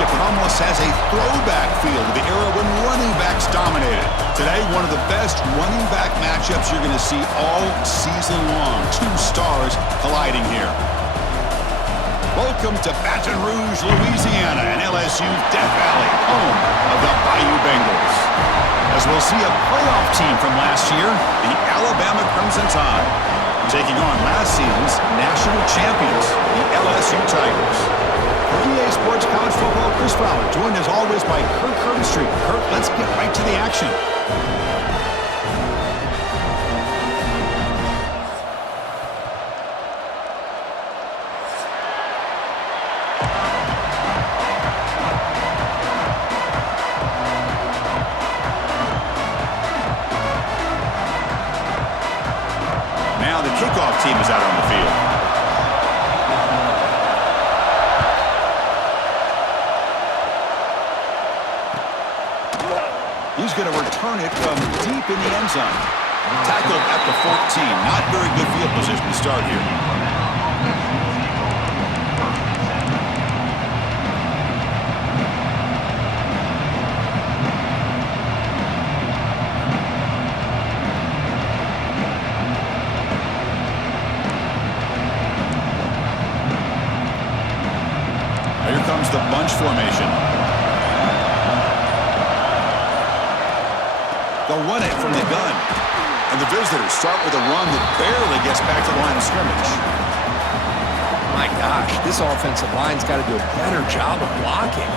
matchup that almost has a throwback feel to the era when running backs dominated. Today, one of the best running back matchups you're going to see all season long. Two stars colliding here. Welcome to Baton Rouge, Louisiana, and LSU's Death Valley, home of the Bayou Bengals. As we'll see a playoff team from last year, the Alabama Crimson Tide, taking on last season's national champions, the LSU Tigers. For EA Sports College Football, Chris Fowler, joined as always by Kirk Herbstreit. Kirk, let's get right to the action. Now the kickoff team is out on the field. He's going to return it from deep in the end zone. Tackled at the 14. Not very good field position to start here. Here comes the bunch formation. They'll run it from the gun. And the visitors start with a run that barely gets back to the line of scrimmage. My gosh, this offensive line's got to do a better job of blocking.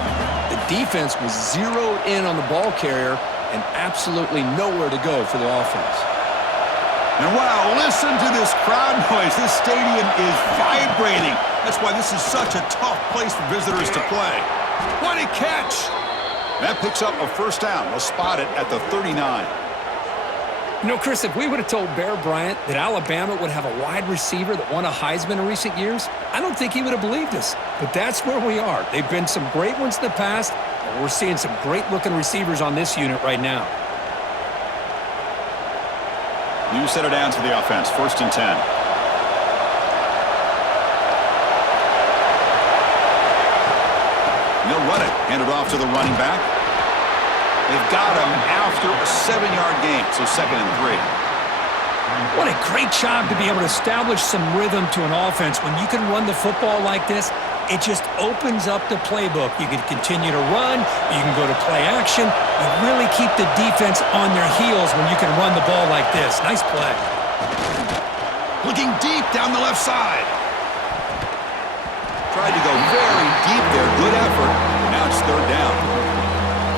The defense was zeroed in on the ball carrier and absolutely nowhere to go for the offense. And wow, listen to this crowd noise. This stadium is vibrating. That's why this is such a tough place for visitors to play. What a catch! That picks up a first down. We'll spot it at the 39. You know, Chris, if we would have told Bear Bryant that Alabama would have a wide receiver that won a Heisman in recent years, I don't think he would have believed us. But that's where we are. They've been some great ones in the past, and we're seeing some great-looking receivers on this unit right now. New set of downs for the offense. 1st and 10. They'll run it. Hand it off to the running back. They've got him after a 7-yard gain, so 2nd and 3. What a great job to be able to establish some rhythm to an offense. When you can run the football like this, it just opens up the playbook. You can continue to run. You can go to play action. You really keep the defense on their heels when you can run the ball like this. Nice play. Looking deep down the left side. Tried to go very deep there. Good effort. Now it's 3rd down.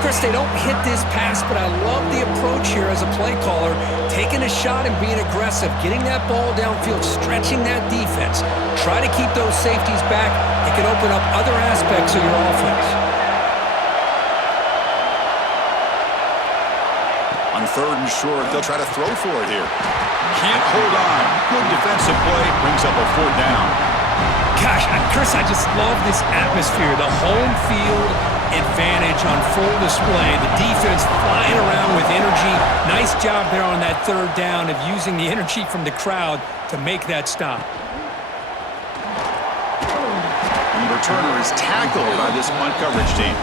Chris, they don't hit this pass, but I love the approach here as a play caller. Taking a shot and being aggressive. Getting that ball downfield. Stretching that defense. Try to keep those safeties back. It can open up other aspects of your offense. On 3rd and short, they'll try to throw for it here. Can't hold on. Good defensive play. Brings up a 4th down. Gosh, Chris, I just love this atmosphere. The home field advantage on full display. The defense flying around with energy. Nice job there on that 3rd down of using the energy from the crowd to make that stop. And the returner is tackled by this punt coverage team.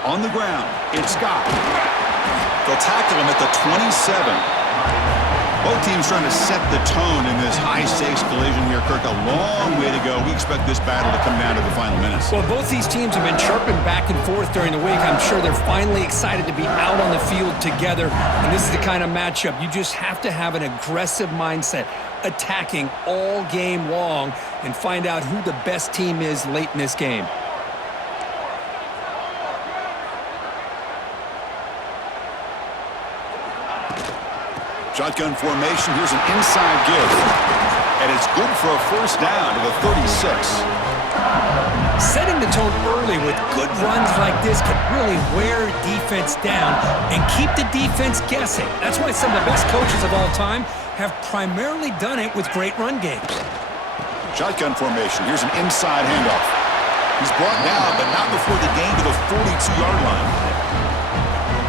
On the ground, it's Scott. They'll tackle him at the 27. Both teams trying to set the tone in this high-stakes collision here, Kirk. A long way to go. We expect this battle to come down to the final minutes. Well, both these teams have been chirping back and forth during the week. I'm sure they're finally excited to be out on the field together. And this is the kind of matchup you just have to have an aggressive mindset, attacking all game long, and find out who the best team is late in this game. Shotgun formation. Here's an inside give. And it's good for a first down to the 36. Setting the tone early with good runs like this can really wear defense down and keep the defense guessing. That's why some of the best coaches of all time have primarily done it with great run games. Shotgun formation. Here's an inside handoff. He's brought down, but not before the gain to the 42-yard line.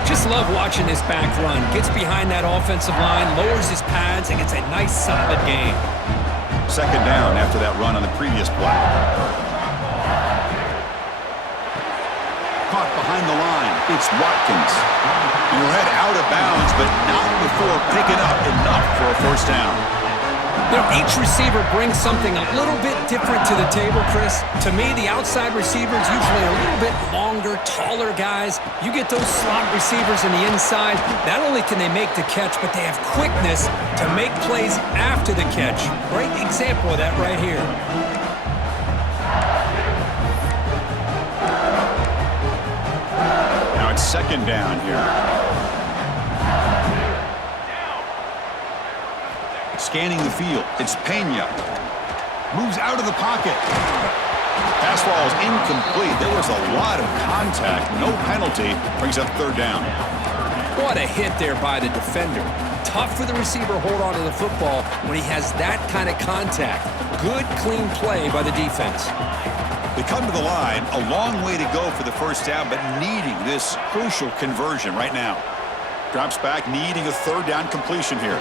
Just love watching this back run. Gets behind that offensive line, lowers his pads, and gets a nice, solid gain. Second down after that run on the previous play. Caught behind the line. It's Watkins. He'll head out of bounds, but not before picking up enough for a first down. You know, each receiver brings something a little bit different to the table, Chris. To me, the outside receiver is usually a little bit longer, taller guys. You get those slot receivers in the inside, not only can they make the catch, but they have quickness to make plays after the catch. Great example of that right here. Now it's second down here. Scanning the field. It's Pena. Moves out of the pocket. Pass ball is incomplete. There was a lot of contact. No penalty. Brings up third down. What a hit there by the defender. Tough for the receiver to hold on to the football when he has that kind of contact. Good, clean play by the defense. They come to the line. A long way to go for the first down, but needing this crucial conversion right now. Drops back, needing a third down completion here.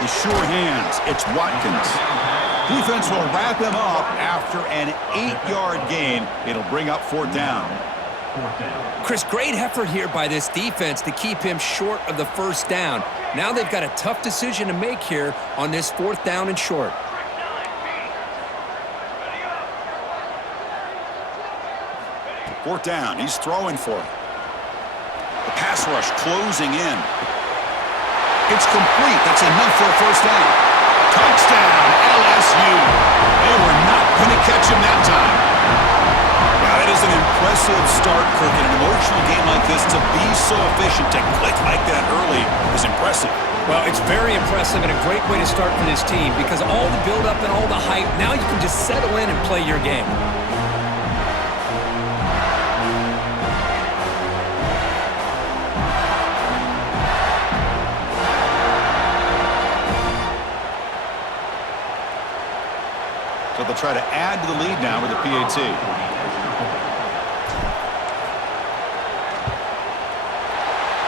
The sure hands, it's Watkins. Defense will wrap him up after an 8-yard gain. It'll bring up fourth down. Chris, great effort here by this defense to keep him short of the first down. Now they've got a tough decision to make here on this fourth down and short. Fourth down, he's throwing for it. The pass rush closing in. It's complete. That's enough for a first down. Touchdown, LSU. They were not going to catch him that time. Now, that is an impressive start, Kirk. In an emotional game like this, to be so efficient, to click like that early is impressive. Well, it's very impressive and a great way to start for this team because all the build-up and all the hype, now you can just settle in and play your game. So they'll try to add to the lead now with a PAT.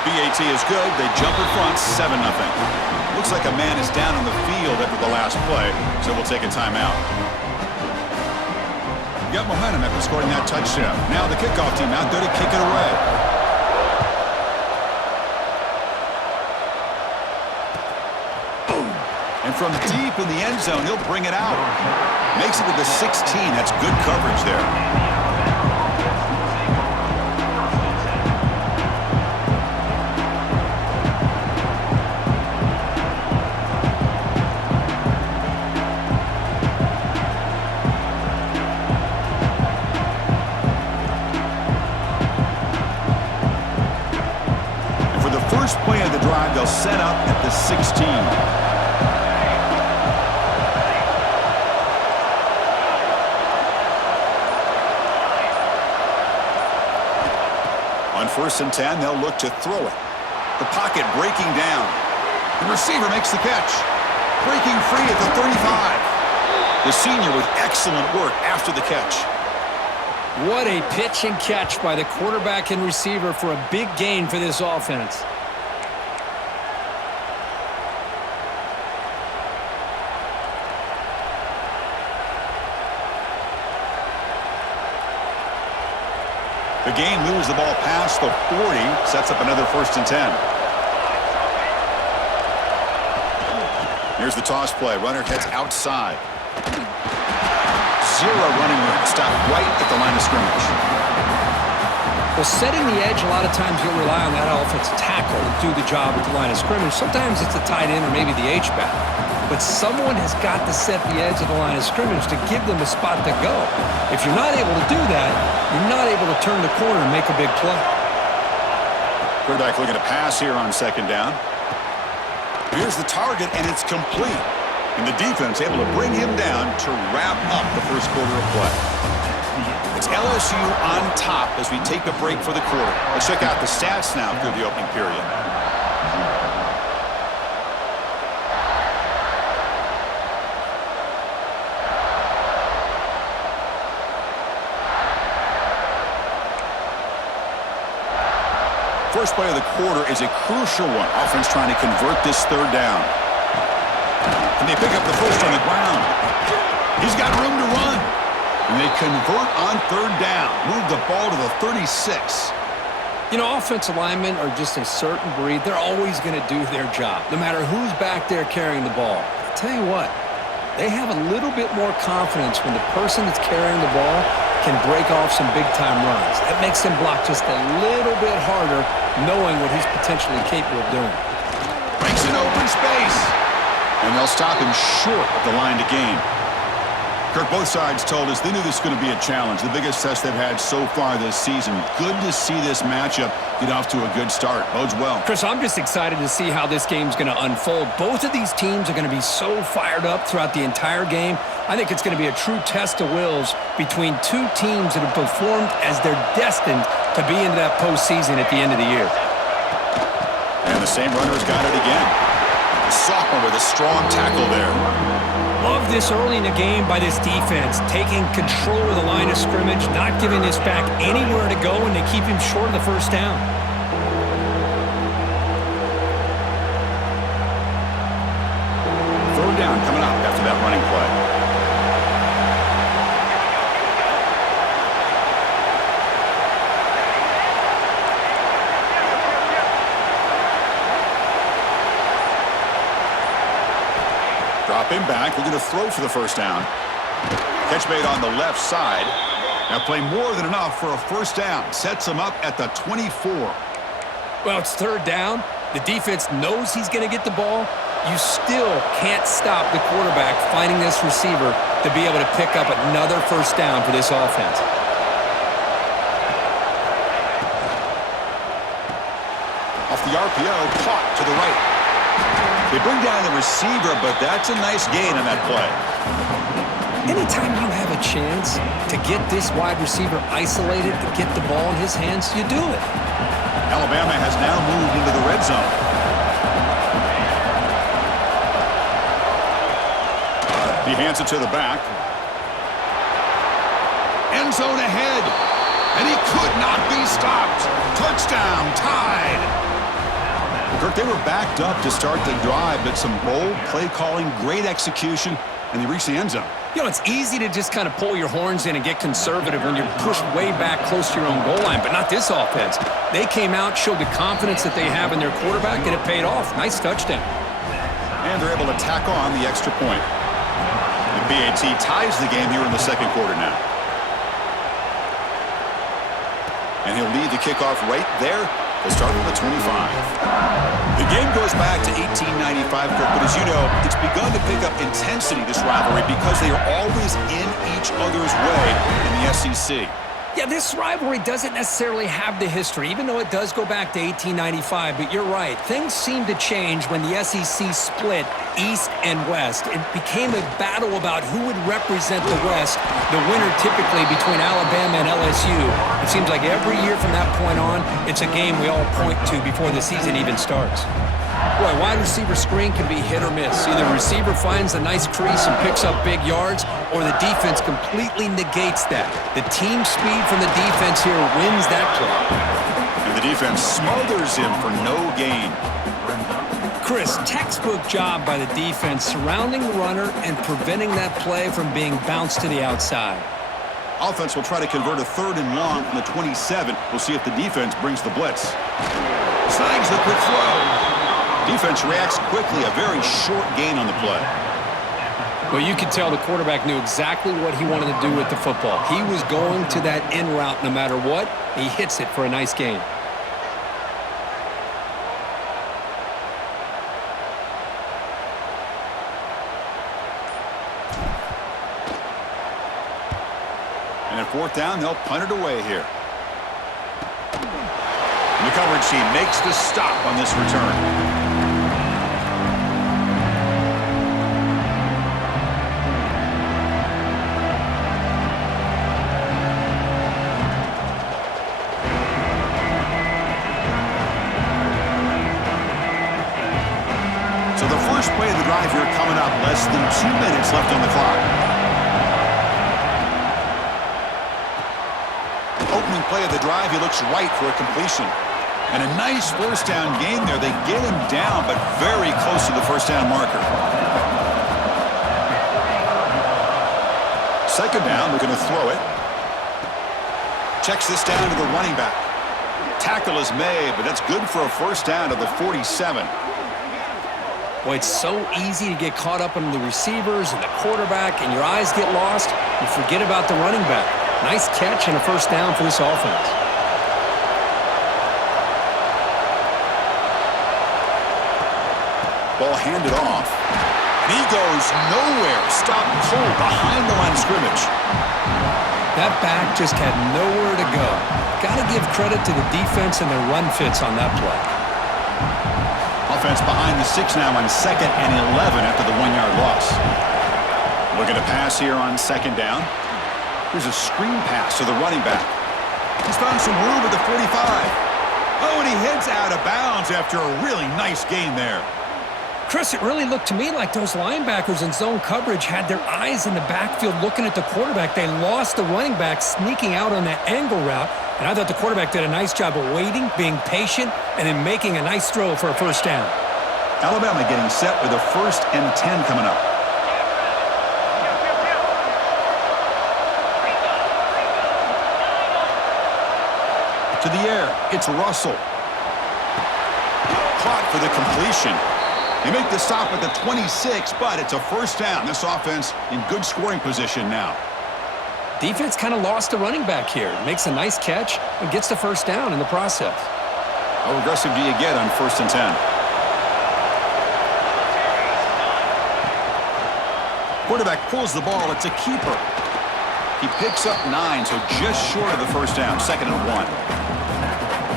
PAT is good. They jump in front, 7-0. Looks like a man is down on the field after the last play, so we'll take a timeout. Got momentum after scoring that touchdown. Now the kickoff team out there to kick it away. And from deep in the end zone, he'll bring it out. Makes it to the 16. That's good coverage there. And for the first play of the drive, they'll set up at the 16. On 1st and 10, they'll look to throw it. The pocket breaking down. The receiver makes the catch. Breaking free at the 35. The senior with excellent work after the catch. What a pitch and catch by the quarterback and receiver for a big gain for this offense. The game moves the ball past the 40, sets up another 1st and 10. Here's the toss play. Runner heads outside. Zero running room. Stop right at the line of scrimmage. Well, setting the edge, a lot of times you'll rely on that offensive tackle to do the job at the line of scrimmage. Sometimes it's the tight end or maybe the H-back. But someone has got to set the edge of the line of scrimmage to give them a spot to go. If you're not able to do that, you're not able to turn the corner and make a big play. Quarterback looking to pass here on second down. Here's the target, and it's complete. And the defense able to bring him down to wrap up the first quarter of play. It's LSU on top as we take a break for the quarter. Let's check out the stats now through the opening period. first play of the quarter is a crucial one. Offense trying to convert this third down. And they pick up the first on the ground. He's got room to run. And they convert on third down. Move the ball to the 36. You know, offensive linemen are just a certain breed. They're always going to do their job, no matter who's back there carrying the ball. I'll tell you what, they have a little bit more confidence when the person that's carrying the ball can break off some big-time runs. That makes them block just a little bit harder, knowing what he's potentially capable of doing. Breaks an open space. And they'll stop him short of the line to gain. Kirk, both sides told us they knew this was going to be a challenge, the biggest test they've had so far this season. Good to see this matchup get off to a good start. Bodes well. Chris, I'm just excited to see how this game's going to unfold. Both of these teams are going to be so fired up throughout the entire game. I think it's going to be a true test of wills between two teams that have performed as they're destined to be into that postseason at the end of the year. And the same runner's got it again. The sophomore with a strong tackle there. Love this early in the game by this defense, taking control of the line of scrimmage, not giving this back anywhere to go, and they keep him short of the first down. Third down coming up after that running play. Drop him back. We're going to throw for the first down. Catch made on the left side. Now play more than enough for a first down. Sets him up at the 24. Well, it's third down. The defense knows he's going to get the ball. You still can't stop the quarterback finding this receiver to be able to pick up another first down for this offense. Off the RPO, caught to the right. They bring down the receiver, but that's a nice gain on that play. Anytime you have a chance to get this wide receiver isolated, to get the ball in his hands, you do it. Alabama has now moved into the red zone. He hands it to the back. End zone ahead. And he could not be stopped. Touchdown, tied. Kirk, they were backed up to start the drive, but some bold play calling, great execution, and they reached the end zone. You know, it's easy to just kind of pull your horns in and get conservative when you're pushed way back close to your own goal line, but not this offense. They came out, showed the confidence that they have in their quarterback, and it paid off. Nice touchdown. And they're able to tack on the extra point. The BAT ties the game here in the second quarter now. And he'll lead the kickoff right there. They'll start with the 25. The game goes back to 1895, Kirk, but as you know, it's begun to pick up intensity, this rivalry, because they are always in each other's way in the SEC. Yeah, this rivalry doesn't necessarily have the history, even though it does go back to 1895, but you're right. Things seem to change when the SEC split East and West. It became a battle about who would represent the West, the winner typically between Alabama and LSU. It seems like every year from that point on, it's a game we all point to before the season even starts. Boy, wide receiver screen can be hit or miss. Either the receiver finds a nice crease and picks up big yards, or the defense completely negates that. The team speed from the defense here wins that play. And the defense smothers him for no gain. Chris, textbook job by the defense surrounding the runner and preventing that play from being bounced to the outside. Offense will try to convert a third and long from the 27. We'll see if the defense brings the blitz. Snags the quick throw. Defense reacts quickly, a very short gain on the play. Well, you could tell the quarterback knew exactly what he wanted to do with the football. He was going to that in route no matter what. He hits it for a nice gain. And at fourth down, they'll punt it away here. And the coverage team makes the stop on this return. So the first play of the drive here coming up, less than 2 minutes left on the clock. Opening play of the drive, he looks right for a completion. And a nice first down gain there. They get him down, but very close to the first down marker. Second down, we're going to throw it. Checks this down to the running back. Tackle is made, but that's good for a first down to the 47. Boy, it's so easy to get caught up in the receivers and the quarterback, and your eyes get lost. You forget about the running back. Nice catch and a first down for this offense. Ball handed off. And he goes nowhere. Stopped cold behind the line of scrimmage. That back just had nowhere to go. Got to give credit to the defense and their run fits on that play. Offense behind the 6 now on 2nd and 11 after the 1-yard loss. Looking to pass here on 2nd down. Here's a screen pass to the running back. He's found some room at the 45. Oh, and he heads out of bounds after a really nice gain there. Chris, it really looked to me like those linebackers in zone coverage had their eyes in the backfield looking at the quarterback. They lost the running back sneaking out on that angle route, and I thought the quarterback did a nice job of waiting, being patient, and then making a nice throw for a first down. Alabama getting set with a 1st and 10 coming up. To the air, it's Russell. Caught for the completion. They make the stop at the 26, but it's a first down. This offense in good scoring position now. Defense kind of lost the running back here. Makes a nice catch and gets the first down in the process. How aggressive do you get on 1st and 10? Quarterback pulls the ball. It's a keeper. He picks up 9, so just short of the first down. 2nd and 1.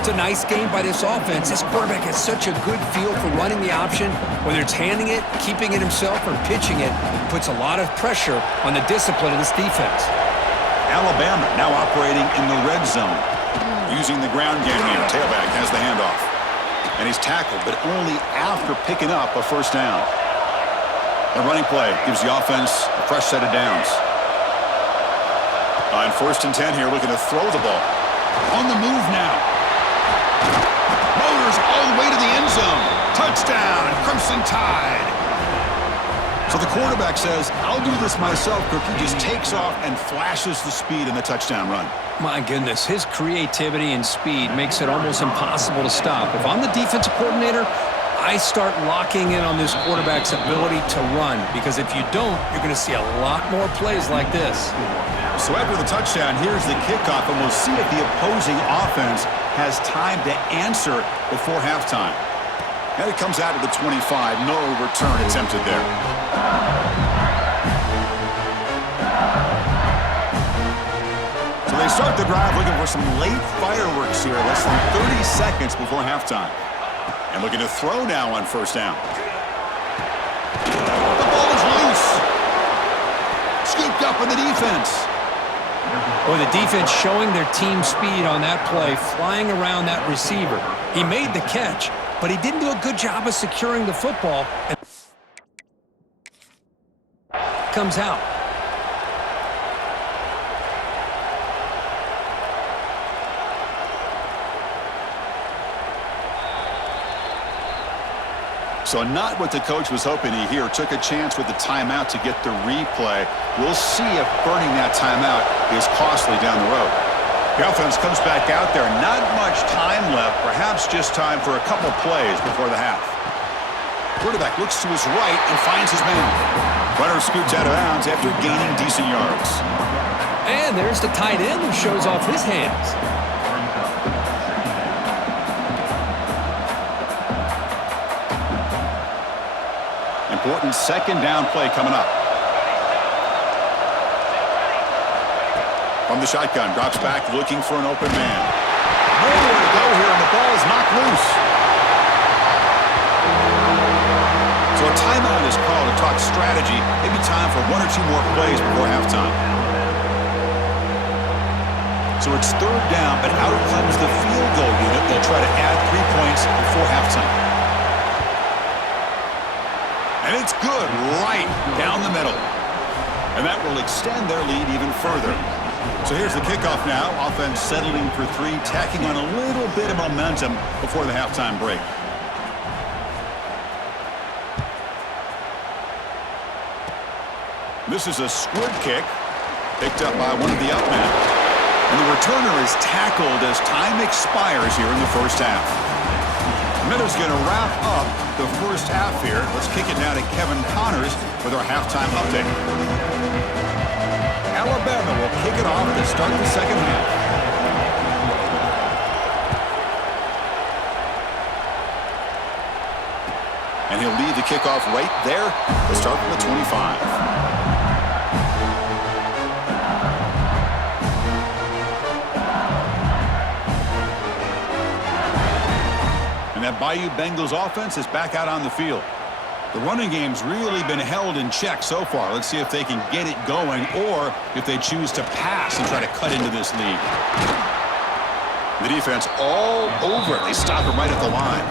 It's a nice game by this offense. This quarterback has such a good feel for running the option. Whether it's handing it, keeping it himself, or pitching it, puts a lot of pressure on the discipline of this defense. Alabama now operating in the red zone. Using the ground game here. Tailback has the handoff. And he's tackled, but only after picking up a first down. The running play gives the offense a fresh set of downs. On 1st and 10 here, looking to throw the ball. On the move now. Motors all the way to the end zone. Touchdown, Crimson Tide. So the quarterback says, I'll do this myself. He just takes off and flashes the speed in the touchdown run. My goodness, his creativity and speed makes it almost impossible to stop. If I'm the defensive coordinator, I start locking in on this quarterback's ability to run, because if you don't, you're going to see a lot more plays like this. So after the touchdown, here's the kickoff, and we'll see if the opposing offense has time to answer before halftime. And it comes out to the 25. No return attempted there. So they start the drive looking for some late fireworks here, less than 30 seconds before halftime. And looking to throw now on 1st down. The ball is loose. Scooped up in the defense. Boy, the defense showing their team speed on that play, flying around that receiver. He made the catch, but he didn't do a good job of securing the football. And comes out. So not what the coach was hoping to hear. Took a chance with the timeout to get the replay. We'll see if burning that timeout is costly down the road. The offense comes back out there. Not much time left. Perhaps just time for a couple plays before the half. Quarterback looks to his right and finds his man. Runner scoots out of bounds after gaining decent yards. And there's the tight end who shows off his hands. Important 2nd down play coming up. From the shotgun, drops back looking for an open man. Nowhere to go here, and the ball is knocked loose. So a timeout is called to talk strategy. Maybe time for 1 or 2 more plays before halftime. So it's 3rd down, but out comes the field goal unit. They'll try to add 3 points before halftime. And it's good right down the middle. And that will extend their lead even further. So here's the kickoff now. Offense settling for three, tacking on a little bit of momentum before the halftime break. This is a squib kick, picked up by one of the up men. And the returner is tackled as time expires here in the first half. Miller's going to wrap up the first half here. Let's kick it now to Kevin Connors with our halftime update. Alabama will kick it off to start the second half. And he'll lead the kickoff right there to start from the 25. That Bayou Bengals offense is back out on the field. The running game's really been held in check so far. Let's see if they can get it going or if they choose to pass and try to cut into this lead. The defense all over it. They stop it right at the line.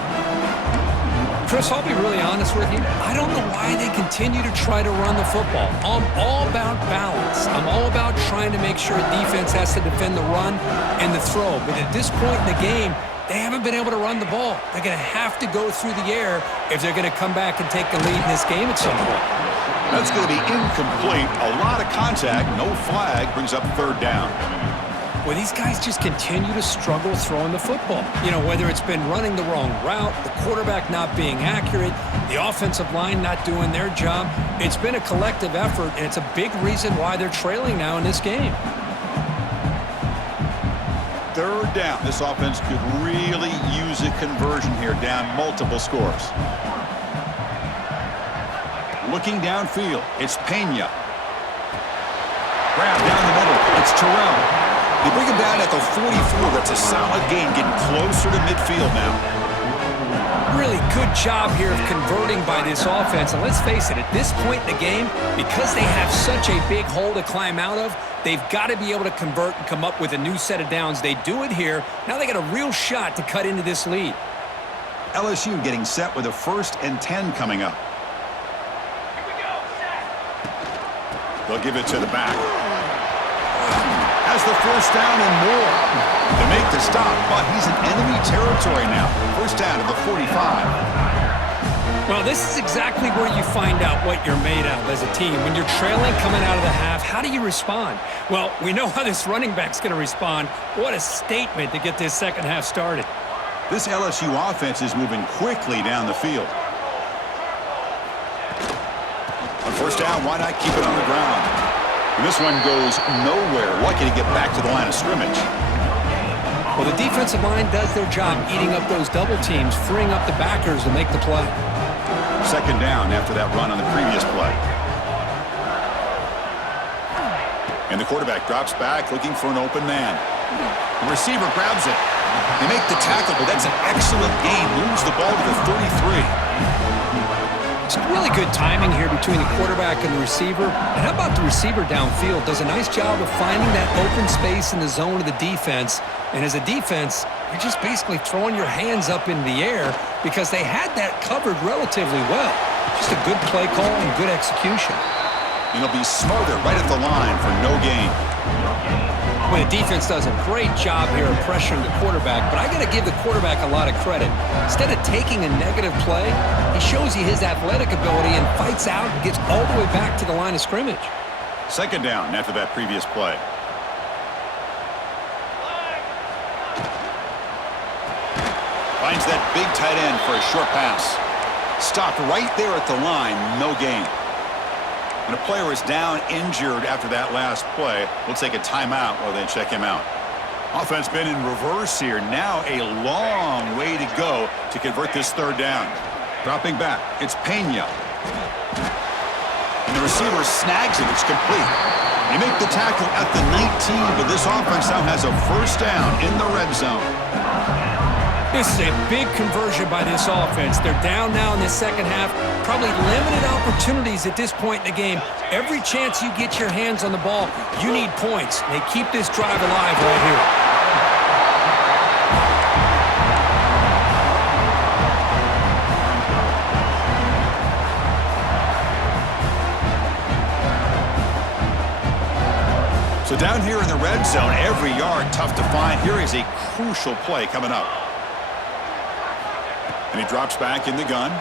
Chris, I'll be really honest with you. I don't know why they continue to try to run the football. I'm all about balance. I'm all about trying to make sure defense has to defend the run and the throw. But at this point in the game, they haven't been able to run the ball. They're going to have to go through the air if they're going to come back and take the lead in this game at some point. That's going to be incomplete. A lot of contact. No flag. Brings up third down. Well, these guys just continue to struggle throwing the football. You know, whether it's been running the wrong route, the quarterback not being accurate, the offensive line not doing their job. It's been a collective effort, and it's a big reason why they're trailing now in this game. Third down. This offense could really use a conversion here, down multiple scores. Looking downfield, it's Pena. Grab down the middle, it's Terrell. They bring him down at the 44. That's a solid gain, getting closer to midfield now. Really good job here of converting by this offense. And let's face it, at this point in the game, because they have such a big hole to climb out of, they've got to be able to convert and come up with a new set of downs. They do it here. Now they got a real shot to cut into this lead. LSU getting set with a 1st and 10 coming up. Here we go. Set. They'll give it to the back. Has the first down and more. They make the stop, but he's in enemy territory now. First down to the 45. Well, this is exactly where you find out what you're made of as a team. When you're trailing coming out of the half, how do you respond? Well, we know how this running back's going to respond. What a statement to get this second half started. This LSU offense is moving quickly down the field. On first down, why not keep it on the ground? And this one goes nowhere. Lucky to get back to the line of scrimmage. Well, the defensive line does their job eating up those double teams, freeing up the backers to make the play. Second down after that run on the previous play. And the quarterback drops back looking for an open man. The receiver grabs it. They make the tackle, but that's an excellent gain. Moves the ball to the 33. It's really good timing here between the quarterback and the receiver. And how about the receiver downfield? Does a nice job of finding that open space in the zone of the defense. And as a defense, you're just basically throwing your hands up in the air because they had that covered relatively well. Just a good play call and good execution. And he'll be smothered right at the line for no gain. Well, the defense does a great job here of pressuring the quarterback, but I got to give the quarterback a lot of credit. Instead of taking a negative play, he shows you his athletic ability and fights out and gets all the way back to the line of scrimmage. Second down after that previous play. Finds that big tight end for a short pass. Stopped right there at the line, no gain. And a player is down injured after that last play. We'll take a timeout while they check him out. Offense been in reverse here. Now a long way to go to convert this third down. Dropping back, it's Pena. And the receiver snags it. It's complete. They make the tackle at the 19, but this offense now has a first down in the red zone. This is a big conversion by this offense. They're down now in the second half. Probably limited opportunities at this point in the game. Every chance you get your hands on the ball, you need points. They keep this drive alive right here. So So down here in the red zone, every yard tough to find. Here is a crucial play coming up. And he drops back in the gun.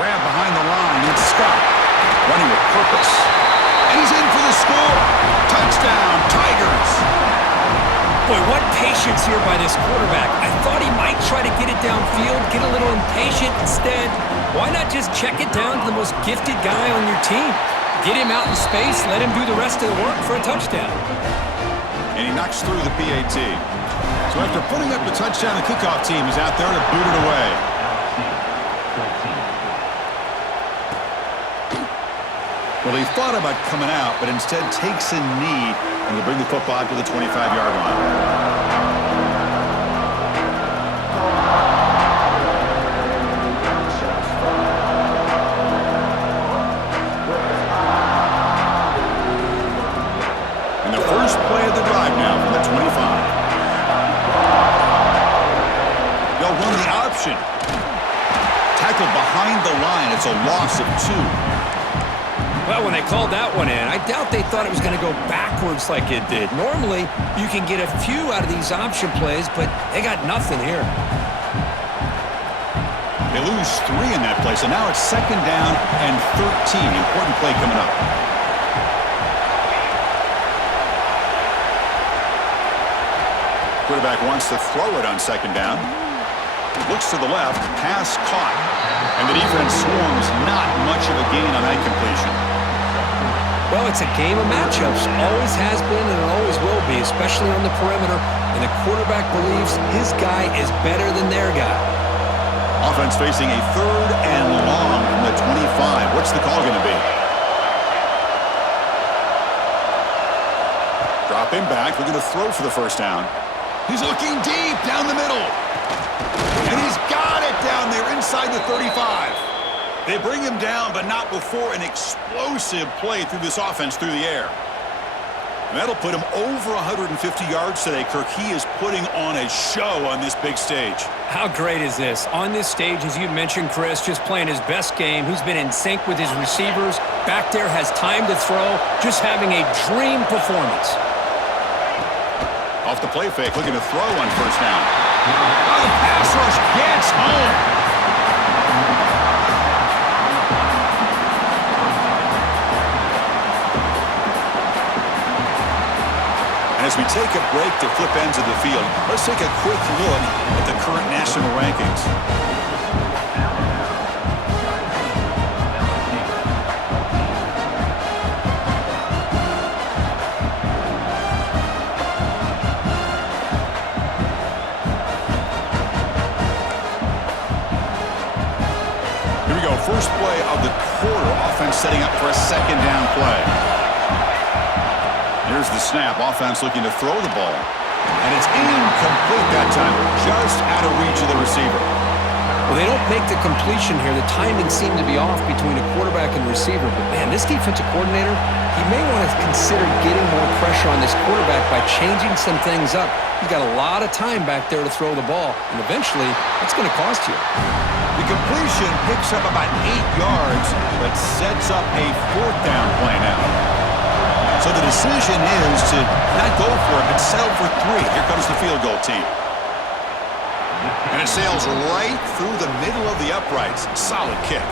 Grab behind the line. It's Scott running with purpose. And he's in for the score. Touchdown, Tigers. Boy, what patience here by this quarterback. I thought he might try to get it downfield, get a little impatient. Instead, why not just check it down to the most gifted guy on your team? Get him out in space, let him do the rest of the work for a touchdown. And he knocks through the PAT. So after putting up the touchdown, the kickoff team is out there to boot it away. Well, he thought about coming out, but instead takes a knee and will bring the football to the 25-yard line. And the first play of the drive now from the 25. They'll run the option. Tackled behind the line. It's a loss of 2. Well, when they called that one in, I doubt they thought it was going to go backwards like it did. Normally, you can get a few out of these option plays, but they got nothing here. They lose 3 in that play, so now it's 2nd down and 13. Important play coming up. Quarterback wants to throw it on 2nd down. Looks to the left, pass caught. And the defense swarms, not much of a gain on that completion. Well, it's a game of matchups. Always has been and it always will be, especially on the perimeter. And the quarterback believes his guy is better than their guy. Offense facing a 3rd and long from the 25. What's the call going to be? Drop him back. Looking to throw for the 1st down. He's looking deep down the middle. And he's got it down there inside the 35. They bring him down, but not before an explosive play through this offense through the air. And that'll put him over 150 yards today. Kirk, he is putting on a show on this big stage. How great is this? On this stage, as you mentioned, Chris, just playing his best game. He's been in sync with his receivers. Back there, has time to throw. Just having a dream performance. Off the play fake, looking to throw on 1st down. Oh, the pass rush gets home. As we take a break to flip ends of the field, let's take a quick look at the current national rankings. Here we go, first play of the quarter. Offense setting up for a 2nd down play. Here's the snap. Offense looking to throw the ball. And it's incomplete that time. Just out of reach of the receiver. Well, they don't make the completion here. The timing seemed to be off between the quarterback and the receiver. But, man, this defensive coordinator, he may want to consider getting more pressure on this quarterback by changing some things up. He's got a lot of time back there to throw the ball. And eventually, that's going to cost you. The completion picks up about 8 yards, but sets up a 4th down play now. So the decision is to not go for it, but settle for 3. Here comes the field goal team. And it sails right through the middle of the uprights. Solid kick.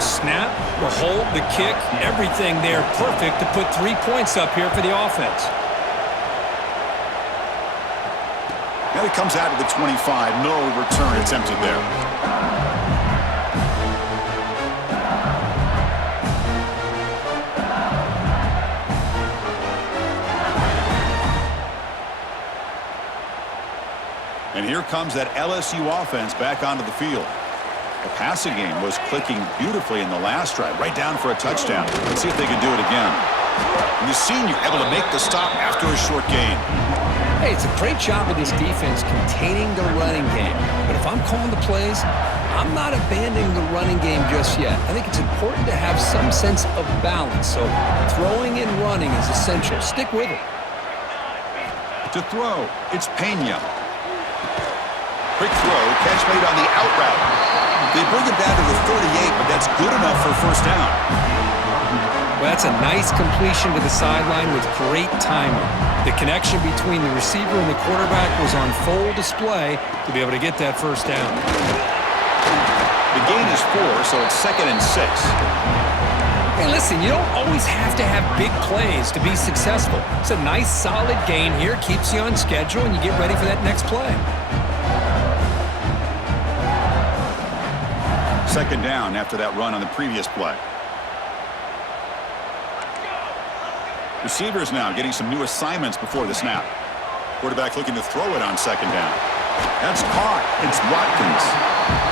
Snap, the hold, the kick, everything there perfect to put 3 points up here for the offense. Now he comes out of the 25. No return attempted there. And here comes that LSU offense back onto the field. The passing game was clicking beautifully in the last drive, right down for a touchdown. Let's see if they can do it again. And the senior able to make the stop after a short gain. Hey, it's a great job of this defense containing the running game. But if I'm calling the plays, I'm not abandoning the running game just yet. I think it's important to have some sense of balance. So throwing and running is essential. Stick with it. To throw, it's Pena. Quick throw, catch made on the out route. They bring him down to the 38, but that's good enough for 1st down. Well, that's a nice completion to the sideline with great timing. The connection between the receiver and the quarterback was on full display to be able to get that first down. The gain is 4, so it's 2nd and 6. Hey, listen, you don't always have to have big plays to be successful. It's a nice, solid gain here, keeps you on schedule, and you get ready for that next play. 2nd down after that run on the previous play. Receivers now getting some new assignments before the snap. Quarterback looking to throw it on 2nd down. That's caught. It's Watkins.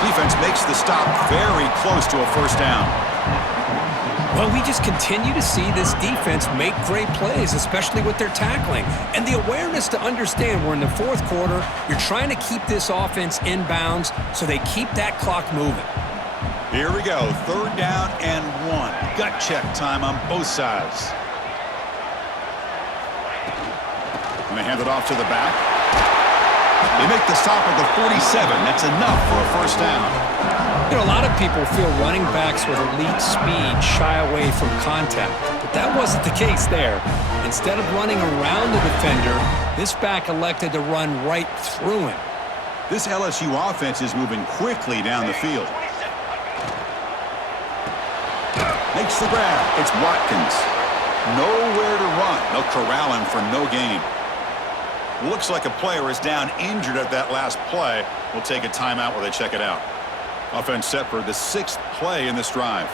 Defense makes the stop very close to a first down. Well, we just continue to see this defense make great plays, especially with their tackling. And the awareness to understand we're in the 4th quarter, you're trying to keep this offense in bounds so they keep that clock moving. Here we go. 3rd down and 1. Gut check time on both sides. And they hand it off to the back. They make the stop at the 47. That's enough for a first down. You know, a lot of people feel running backs with elite speed shy away from contact, but that wasn't the case there. Instead of running around the defender, this back elected to run right through him. This LSU offense is moving quickly down the field. Makes the grab. It's Watkins. Nowhere to run. They'll corral him for no gain. Looks like a player is down injured at that last play. We'll take a timeout while they check it out. Offense set for the 6th play in this drive.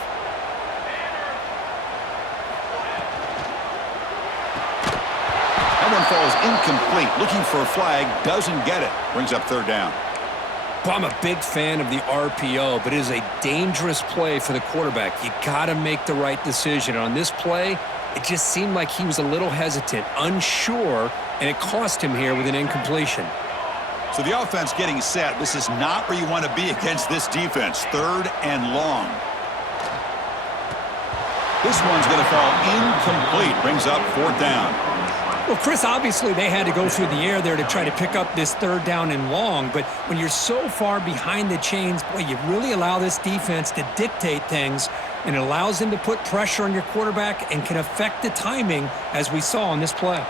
That one falls incomplete. Looking for a flag. Doesn't get it. Brings up 3rd down. Well, I'm a big fan of the RPO, but it is a dangerous play for the quarterback. You got to make the right decision. On this play, it just seemed like he was a little hesitant, unsure, and it cost him here with an incompletion. So the offense getting set. This is not where you want to be against this defense. 3rd and long. This one's going to fall incomplete. Brings up 4th down. Well, Chris, obviously they had to go through the air there to try to pick up this 3rd down and long, but when you're so far behind the chains, boy, you really allow this defense to dictate things, and it allows them to put pressure on your quarterback and can affect the timing, as we saw on this play.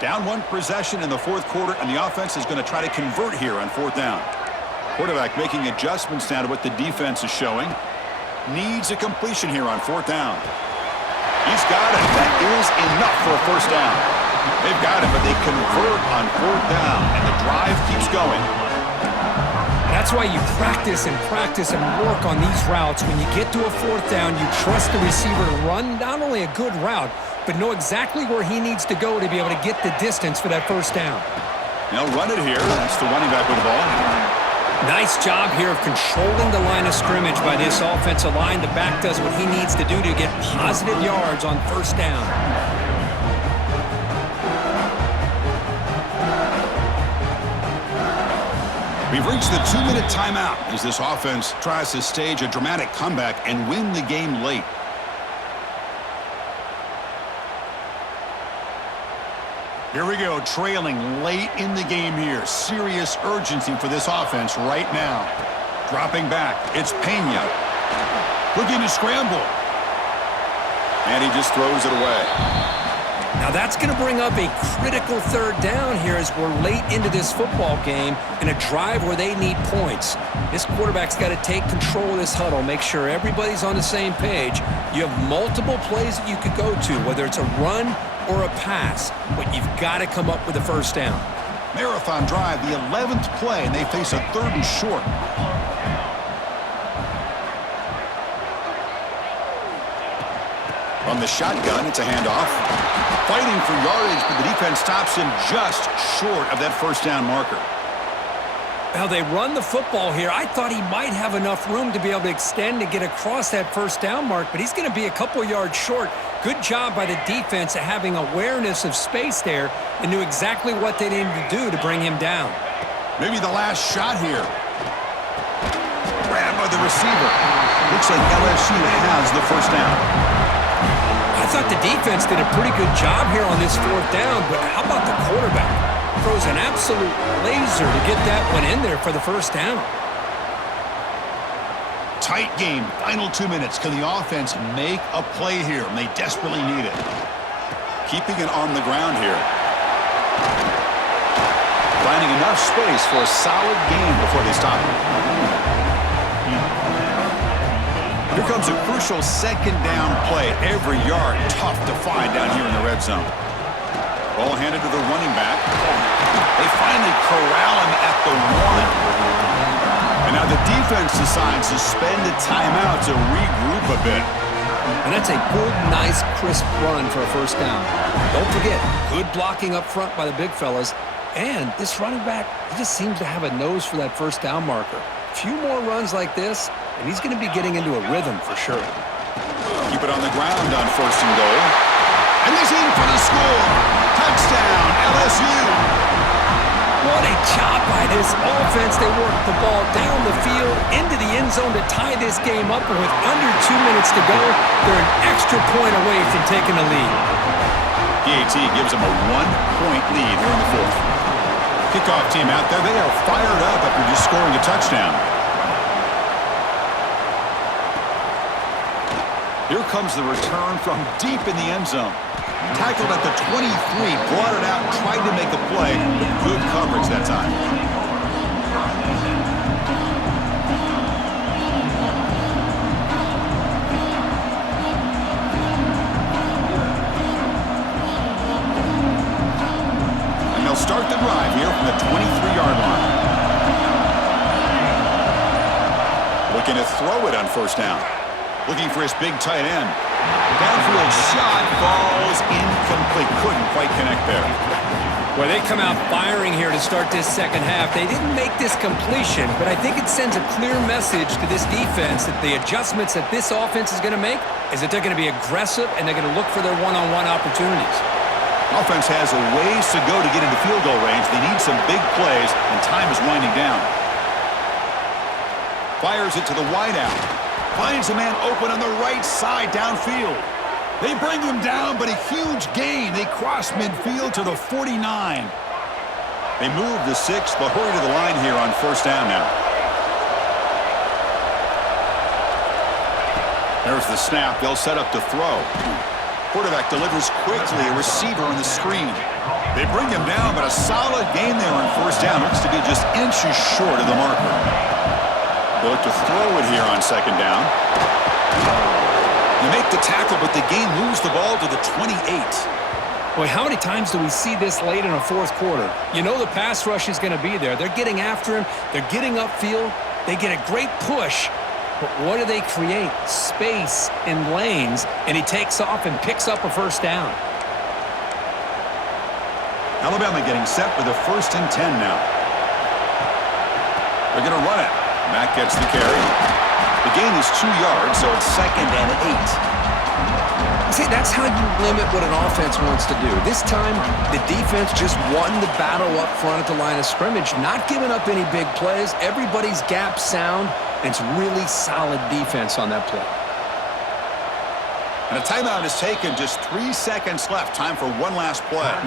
Down 1 possession in the 4th quarter, and the offense is going to try to convert here on 4th down. Quarterback making adjustments now to what the defense is showing. Needs a completion here on 4th down. He's got it. That is enough for a first down. They've got it, but they convert on 4th down, and the drive keeps going. That's why you practice and work on these routes. When you get to a 4th down, you trust the receiver to run not only a good route, but know exactly where he needs to go to be able to get the distance for that first down. They'll run it here. That's the running back with the ball. Nice job here of controlling the line of scrimmage by this offensive line. The back does what he needs to do to get positive yards on first down. We've reached the 2-minute timeout as this offense tries to stage a dramatic comeback and win the game late. Here we go, trailing late in the game here. Serious urgency for this offense right now. Dropping back, it's Pena. Looking to scramble. And he just throws it away. Now that's going to bring up a critical 3rd down here as we're late into this football game in a drive where they need points. This quarterback's got to take control of this huddle, make sure everybody's on the same page. You have multiple plays that you could go to, whether it's a run or a pass, but you've got to come up with a first down. Marathon drive, the 11th play, and they face a 3rd and short. On the shotgun, it's a handoff. Fighting for yardage, but the defense stops him just short of that first down marker. Now they run the football here. I thought he might have enough room to be able to extend and get across that first down mark, but he's going to be a couple yards short. Good job by the defense at having awareness of space there and knew exactly what they needed to do to bring him down. Maybe the last shot here. Grabbed by the receiver. Looks like LSU has the first down. I thought the defense did a pretty good job here on this 4th down, but how about the quarterback? Throws an absolute laser to get that one in there for the first down. Tight game, final 2 minutes. Can the offense make a play here? And they desperately need it. Keeping it on the ground here. Finding enough space for a solid gain before they stop it. Here comes a crucial second down play. Every yard tough to find down here in the red zone. Ball handed to the running back. They finally corral him at the 1. And now the defense decides to spend a timeout to regroup a bit. And that's a good, nice, crisp run for a first down. Don't forget, good blocking up front by the big fellas. And this running back, he just seems to have a nose for that first down marker. A few more runs like this, and he's going to be getting into a rhythm for sure. Keep it on the ground on first and goal. And he's in for the score. Touchdown, LSU. What a job by this offense. They worked the ball down the field into the end zone to tie this game up. And with under 2 minutes to go, they're an extra point away from taking the lead. PAT gives them a 1-point lead here in the fourth. Kickoff team out there. They are fired up after just scoring a touchdown. Here comes the return from deep in the end zone. Tackled at the 23, brought it out, tried to make a play, but good coverage that time. And they'll start the drive here from the 23-yard line. Looking to throw it on first down. Looking for his big tight end. Downfield shot falls incomplete. Couldn't quite connect there. Well, they come out firing here to start this second half. They didn't make this completion, but I think it sends a clear message to this defense that the adjustments that this offense is going to make is that they're going to be aggressive and they're going to look for their one-on-one opportunities. Offense has a ways to go to get into field goal range. They need some big plays, and time is winding down. Fires it to the wideout. Finds a man open on the right side downfield. They bring him down, but a huge gain. They cross midfield to the 49. They move the 6. They'll hurry to the line here on first down now. There's the snap. They'll set up to throw. Quarterback delivers quickly. A receiver on the screen. They bring him down, but a solid gain there on first down. Looks to be just inches short of the marker. They look to throw it here on second down. They make the tackle, but the gain moves the ball to the 28. Boy, how many times do we see this late in a fourth quarter? You know the pass rush is going to be there. They're getting after him. They're getting upfield. They get a great push. But what do they create? Space in lanes, and he takes off and picks up a first down. Alabama getting set for the 1st and 10 now. They're going to run it. Mack gets the carry. The gain is 2 yards, so it's 2nd and 8. See, that's how you limit what an offense wants to do. This time, the defense just won the battle up front at the line of scrimmage, not giving up any big plays. Everybody's gap sound, and it's really solid defense on that play. And a timeout is taken. Just 3 seconds left. Time for one last play.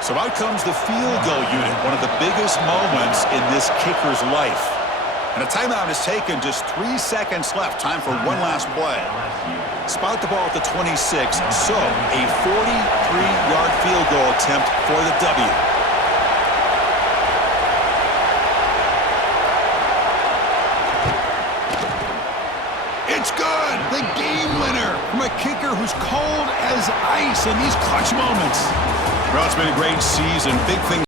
So out comes the field goal unit, one of the biggest moments in this kicker's life. And a timeout is taken. Just 3 seconds left. Time for one last play. Spot the ball at the 26. So a 43-yard field goal attempt for the W. It's good. The game winner from a kicker who's cold as ice in these clutch moments. Well, it's been a great season. Big things.